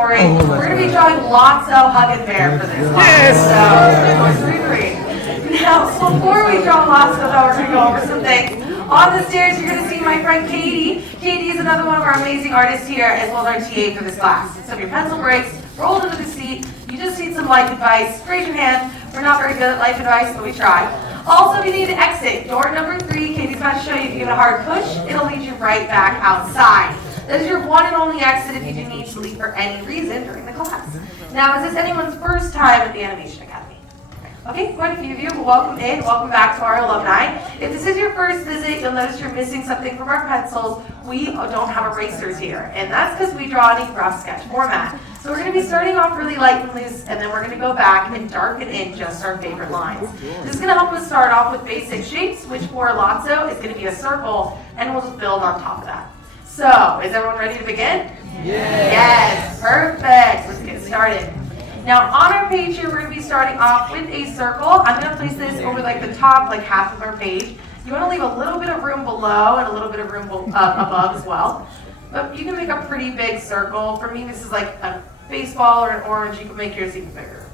story. We're going to be drawing Lotso, Hug, and Bear for this one. Yes! So, 3-3. Now, before we draw Lotso, though, we're going to go over some things. On the stairs, you're going to see my friend Katie. Katie is another one of our amazing artists here, as well as our TA for this class. So if your pencil breaks, roll into the seat. You just need some life advice. Raise your hand. We're not very good at life advice, but we try. Also, if you need to exit, door number 3, Katie's about to show you. If you give it a hard push, it'll lead you right back outside. That is your one and only exit if you do need to leave for any reason during the class. Now, is this anyone's first time at the Animation Academy? Okay, quite a few of you. Welcome in. Welcome back to our alumni. If this is your first visit, you'll notice you're missing something from our pencils. We don't have erasers here, and that's because we draw in a rough sketch format. So we're going to be starting off really light and loose, and then we're going to go back and darken in just our favorite lines. This is going to help us start off with basic shapes, which for Lotso is going to be a circle, and we'll just build on top of that. So, is everyone ready to begin? Yes, perfect. Let's get started. Now, on our page here, we're going to be starting off with a circle. I'm going to place this over like the top, like half of our page. You want to leave a little bit of room below and a little bit of room above as well. But you can make a pretty big circle. For me, this is like a baseball or an orange. You can make yours even bigger.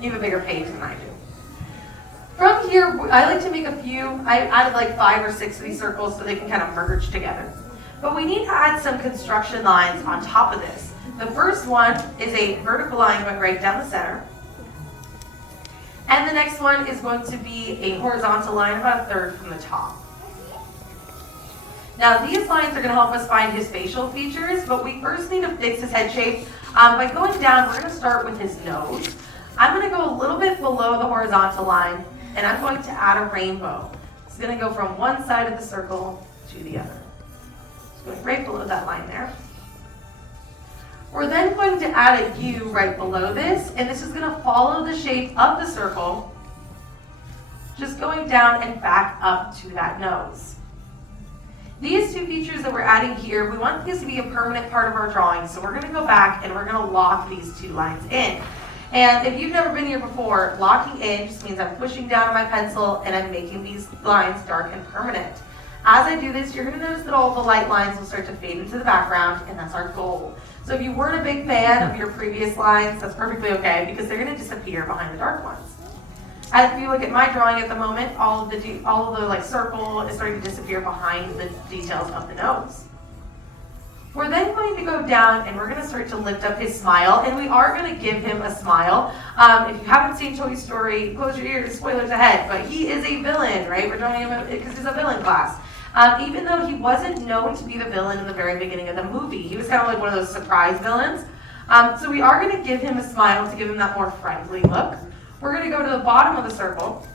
You have a bigger page than I do. From here, I like to make a few. I added like 5 or 6 of these circles so they can kind of merge together. But we need to add some construction lines on top of this. The first one is a vertical line going right down the center. And the next one is going to be a horizontal line about 1/3 from the top. Now these lines are going to help us find his facial features, but we first need to fix his head shape. By going down, we're going to start with his nose. I'm going to go a little bit below the horizontal line, and I'm going to add a rainbow. It's going to go from one side of the circle to the other. It's going right below that line there. We're then going to add a U right below this, and this is going to follow the shape of the circle, just going down and back up to that nose. These 2 features that we're adding here, we want these to be a permanent part of our drawing, so we're going to go back and we're going to lock these 2 lines in. And if you've never been here before, locking in just means I'm pushing down on my pencil and I'm making these lines dark and permanent. As I do this, you're going to notice that all the light lines will start to fade into the background, and that's our goal. So if you weren't a big fan of your previous lines, that's perfectly okay, because they're going to disappear behind the dark ones. As if you look at my drawing at the moment, all of the like circle is starting to disappear behind the details of the nose. We're then going to go down and we're going to start to lift up his smile, and we are going to give him a smile. If you haven't seen Toy Story, close your ears, spoilers ahead, but he is a villain, right? We're drawing him because he's a villain class. Even though he wasn't known to be the villain in the very beginning of the movie, he was kind of like one of those surprise villains. So we are going to give him a smile to give him that more friendly look. We're going to go to the bottom of the circle,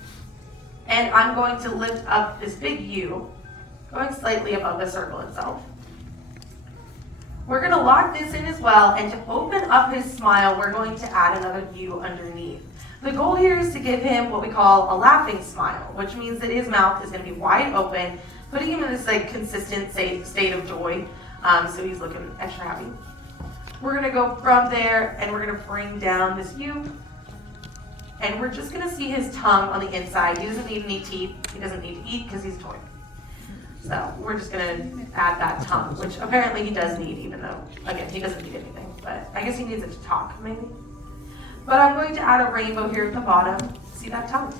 and I'm going to lift up this big U, going slightly above the circle itself. We're going to lock this in as well, and to open up his smile, we're going to add another U underneath. The goal here is to give him what we call a laughing smile, which means that his mouth is going to be wide open, putting him in this like consistent state of joy, so he's looking extra happy. We're going to go from there, and we're going to bring down this U, and we're just going to see his tongue on the inside. He doesn't need any teeth. He doesn't need to eat because he's a toy. So we're just going to add that tongue, which apparently he does need, even though, again, he doesn't need anything. But I guess he needs it to talk, maybe. But I'm going to add a rainbow here at the bottom. See that tongue?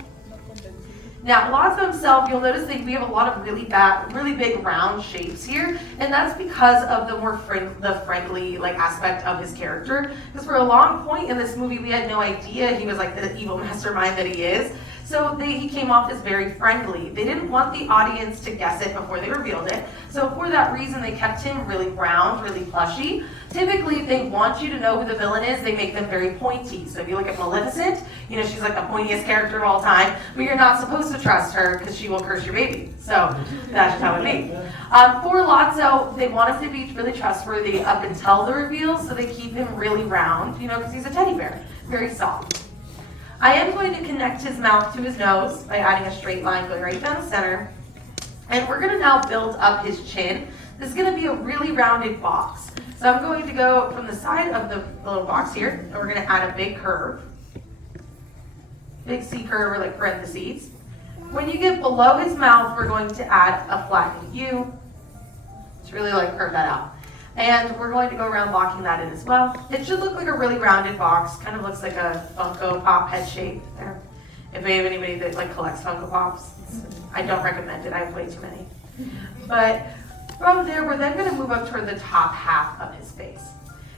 Now, Lotso himself, you'll notice that we have a lot of really big round shapes here, and that's because of the friendly like aspect of his character. Because for a long point in this movie, we had no idea he was like the evil mastermind that he is. So he came off as very friendly. They didn't want the audience to guess it before they revealed it. So for that reason, they kept him really round, really plushy. Typically, if they want you to know who the villain is, they make them very pointy. So if you look at Maleficent, you know, she's like the pointiest character of all time, but you're not supposed to trust her because she will curse your baby. So that's just how it be. For Lotso, they want him to be really trustworthy up until the reveal, so they keep him really round, you know, because he's a teddy bear, very soft. I am going to connect his mouth to his nose by adding a straight line going right down the center. And we're going to now build up his chin. This is going to be a really rounded box. So I'm going to go from the side of the little box here, and we're going to add a big curve. Big C curve, or like parentheses. When you get below his mouth, we're going to add a flattened U. Just really like curve that out. And we're going to go around locking that in as well. It should look like a really rounded box, kind of looks like a Funko Pop head shape there. If we have anybody that like collects Funko Pops, I don't recommend it, I have way too many. But from there, we're then gonna move up toward the top half of his face.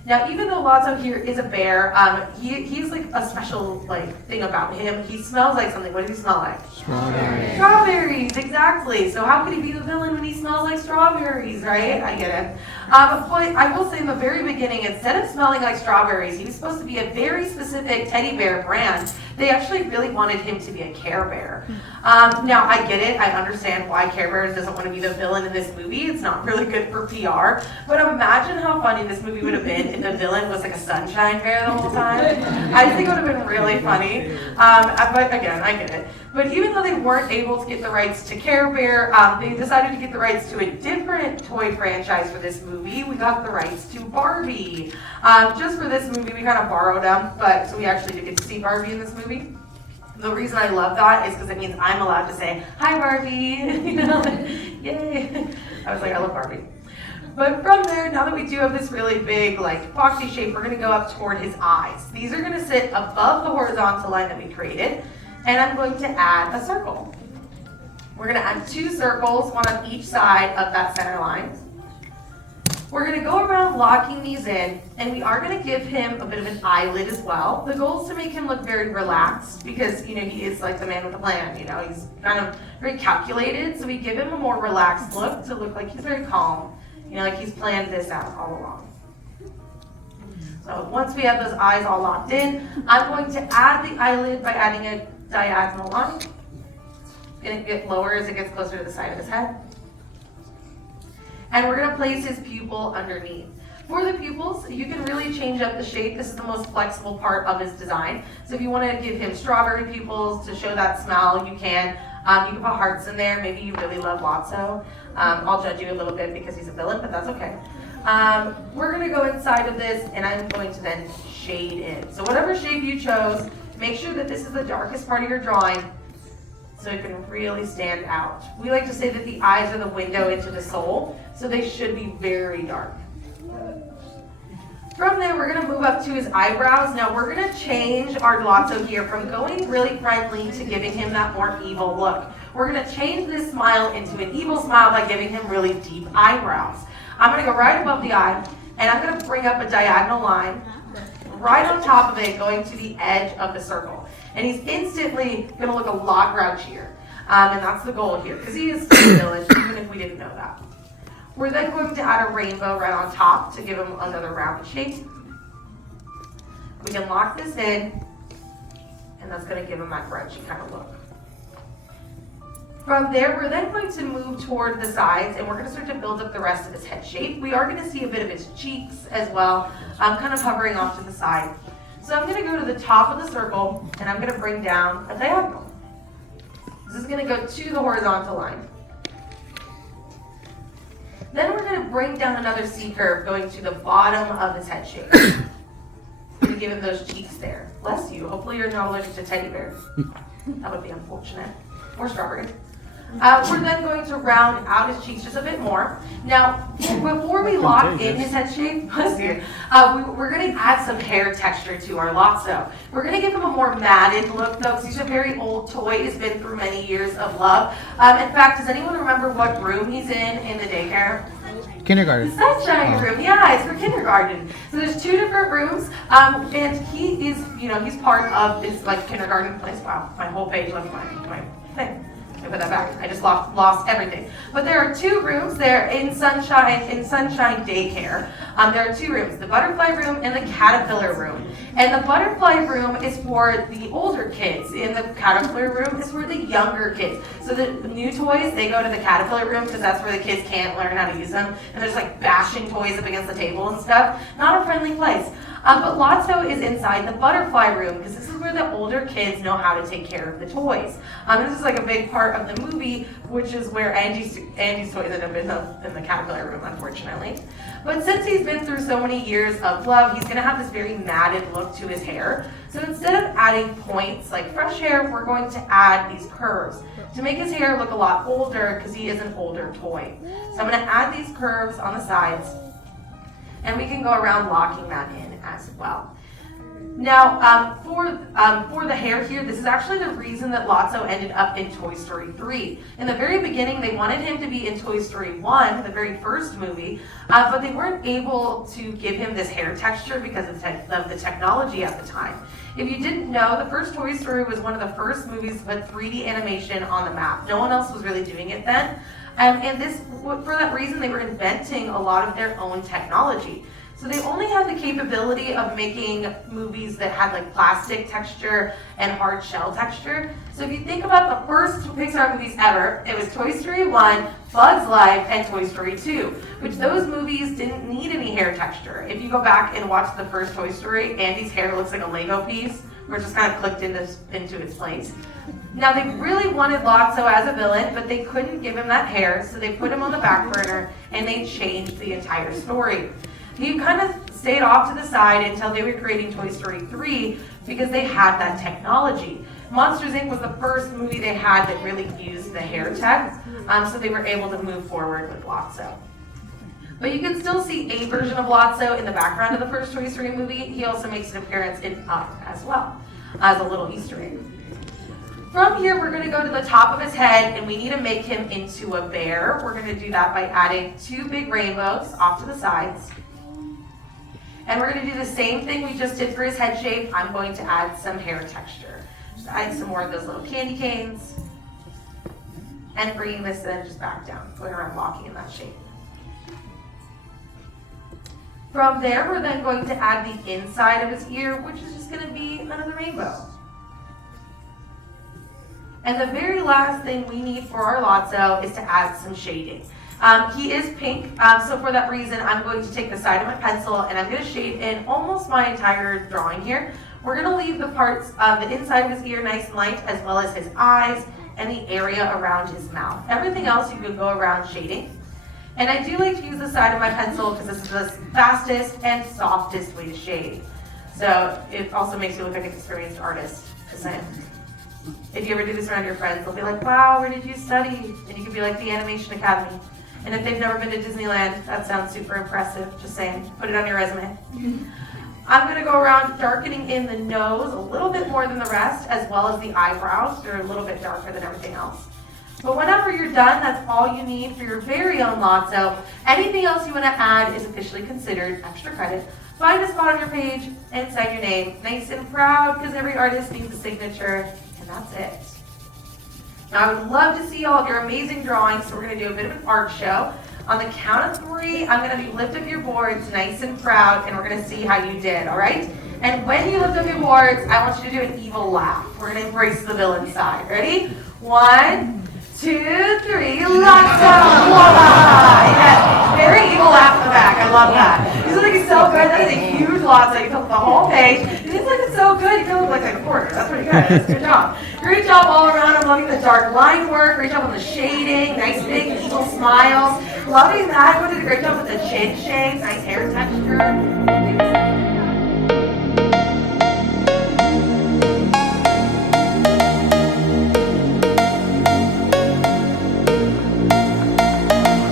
Now, even though Lotso here is a bear, he's like a special thing about him. He smells like something. What does he smell like? Strawberries. Strawberries, exactly. So how could he be the villain when he smells like strawberries, right? I get it. But I will say in the very beginning, instead of smelling like strawberries, he was supposed to be a very specific teddy bear brand. They actually really wanted him to be a Care Bear. Now, I get it. I understand why Care Bears doesn't want to be the villain in this movie. It's not really good for PR. But imagine how funny this movie would have been if the villain was like a sunshine bear the whole time. I think it would have been really funny. But again, I get it. But even though they weren't able to get the rights to Care Bear, they decided to get the rights to a different toy franchise for this movie. We got the rights to Barbie. Just for this movie, we kind of borrowed them, but so we actually did get to see Barbie in this movie. The reason I love that is because it means I'm allowed to say, "Hi, Barbie," yay. I was like, I love Barbie. But from there, now that we do have this really big, boxy shape, we're gonna go up toward his eyes. These are gonna sit above the horizontal line that we created, and I'm going to add a circle. We're gonna add 2 circles, one on each side of that center line. We're gonna go around locking these in, and we are gonna give him a bit of an eyelid as well. The goal is to make him look very relaxed because, he is like the man with a plan, he's kind of very calculated. So we give him a more relaxed look to look like he's very calm, like he's planned this out all along. So once we have those eyes all locked in, I'm going to add the eyelid by adding a diagonal line. It's gonna get lower as it gets closer to the side of his head. And we're gonna place his pupil underneath. For the pupils, you can really change up the shape. This is the most flexible part of his design. So if you wanna give him strawberry pupils to show that smell, you can. You can put hearts in there. Maybe you really love Lotso. I'll judge you a little bit because he's a villain, but that's okay. We're gonna go inside of this, and I'm going to then shade in. So whatever shape you chose, make sure that this is the darkest part of your drawing so it can really stand out. We like to say that the eyes are the window into the soul, so they should be very dark. From there, we're gonna move up to his eyebrows. Now we're gonna change our Lotso here from going really friendly to giving him that more evil look. We're gonna change this smile into an evil smile by giving him really deep eyebrows. I'm gonna go right above the eye, and I'm gonna bring up a diagonal line right on top of it, going to the edge of the circle. And he's instantly gonna look a lot grouchier. And that's the goal here, because he is still a villain, even if we didn't know that. We're then going to add a rainbow right on top to give him another round shape. We can lock this in, and that's gonna give him that grouchy kind of look. From there, we're then going to move toward the sides, and we're gonna start to build up the rest of his head shape. We are gonna see a bit of his cheeks as well, kind of hovering off to the side. So I'm gonna go to the top of the circle, and I'm gonna bring down a diagonal. This is gonna go to the horizontal line. Then we're gonna bring down another C curve going to the bottom of his head shape. I'm gonna give him those cheeks there. Bless you. Hopefully you're not allergic to teddy bears. That would be unfortunate. Or strawberries. We're then going to round out his cheeks just a bit more. Now, before we lock in his head shape, we're going to add some hair texture to our Lotso. We're going to give him a more matted look, though, because he's a very old toy. He's been through many years of love. In fact, does anyone remember what room he's in the daycare? Kindergarten. The sunshine room, yeah, it's for kindergarten. So there's 2 different rooms, and he is, he's part of this kindergarten place. Wow, my whole page left my thing. I put that back. I just lost everything. But there are 2 rooms there in Sunshine Daycare. There are 2 rooms, the butterfly room and the caterpillar room. And the butterfly room is for the older kids, and the caterpillar room is for the younger kids. So the new toys, they go to the caterpillar room because that's where the kids can't learn how to use them. And there's bashing toys up against the table and stuff. Not a friendly place. But Lotso is inside the butterfly room because this is where the older kids know how to take care of the toys. This is a big part of the movie, which is where Andy's toys end up in the caterpillar room, unfortunately. But since he's been through so many years of love, he's going to have this very matted look to his hair. So instead of adding points like fresh hair, we're going to add these curves to make his hair look a lot older because he is an older toy. So I'm going to add these curves on the sides. And we can go around locking that in as well. Now, for the hair here, this is actually the reason that Lotso ended up in Toy Story 3. In the very beginning, they wanted him to be in Toy Story 1, the very first movie, but they weren't able to give him this hair texture because of the technology at the time. If you didn't know, the first Toy Story was one of the first movies to put 3D animation on the map. No one else was really doing it then. And for that reason, they were inventing a lot of their own technology. So they only had the capability of making movies that had like plastic texture and hard shell texture. So if you think about the first Pixar movies ever, it was Toy Story 1, Bugs Life, and Toy Story 2, which those movies didn't need any hair texture. If you go back and watch the first Toy Story, Andy's hair looks like a Lego piece, where it just kind of clicked into its place. Now they really wanted Lotso as a villain, but they couldn't give him that hair, so they put him on the back burner and they changed the entire story. He kind of stayed off to the side until they were creating Toy Story 3 because they had that technology. Monsters, Inc. was the first movie they had that really used the hair tech, so they were able to move forward with Lotso. But you can still see a version of Lotso in the background of the first Toy Story movie. He also makes an appearance in Up as well, as a little Easter egg. From here, we're going to go to the top of his head, and we need to make him into a bear. We're going to do that by adding 2 big rainbows off to the sides. And we're going to do the same thing we just did for his head shape. I'm going to add some hair texture. Just add some more of those little candy canes. And bringing this then just back down, going around locking in that shape. From there, we're then going to add the inside of his ear, which is just going to be another rainbow. And the very last thing we need for our Lotso is to add some shading. He is pink, so for that reason, I'm going to take the side of my pencil and I'm going to shade in almost my entire drawing here. We're going to leave the parts of the inside of his ear nice and light, as well as his eyes and the area around his mouth. Everything else you can go around shading. And I do like to use the side of my pencil because this is the fastest and softest way to shade. So it also makes you look like an experienced artist. If you ever do this around your friends, they'll be like, wow, where did you study? And you can be like, the Animation Academy. And if they've never been to Disneyland, that sounds super impressive. Just saying, put it on your resume. I'm going to go around darkening in the nose a little bit more than the rest, as well as the eyebrows. They're a little bit darker than everything else. But whenever you're done, that's all you need for your very own Lotso. Anything else you want to add is officially considered extra credit. Find a spot on your page and sign your name. Nice and proud, because every artist needs a signature, and that's it. Now, I would love to see all of your amazing drawings, so we're going to do a bit of an art show. On the count of 3, I'm going to lift up your boards nice and proud, and we're going to see how you did, all right? And when you lift up your boards, I want you to do an evil laugh. We're going to embrace the villain side. Ready? 1, 2, 3, Lotso! Yes, very evil laugh in the back. I love that. This is looking so good. That is a huge Lotso. You filled the whole page. This is looking so good. You feel like a quarter. That's pretty good. Good job. Great job all around. I'm loving the dark line work. Great job on the shading. Nice big evil smiles. Loving that. You did a great job with the chin shades. Nice hair texture.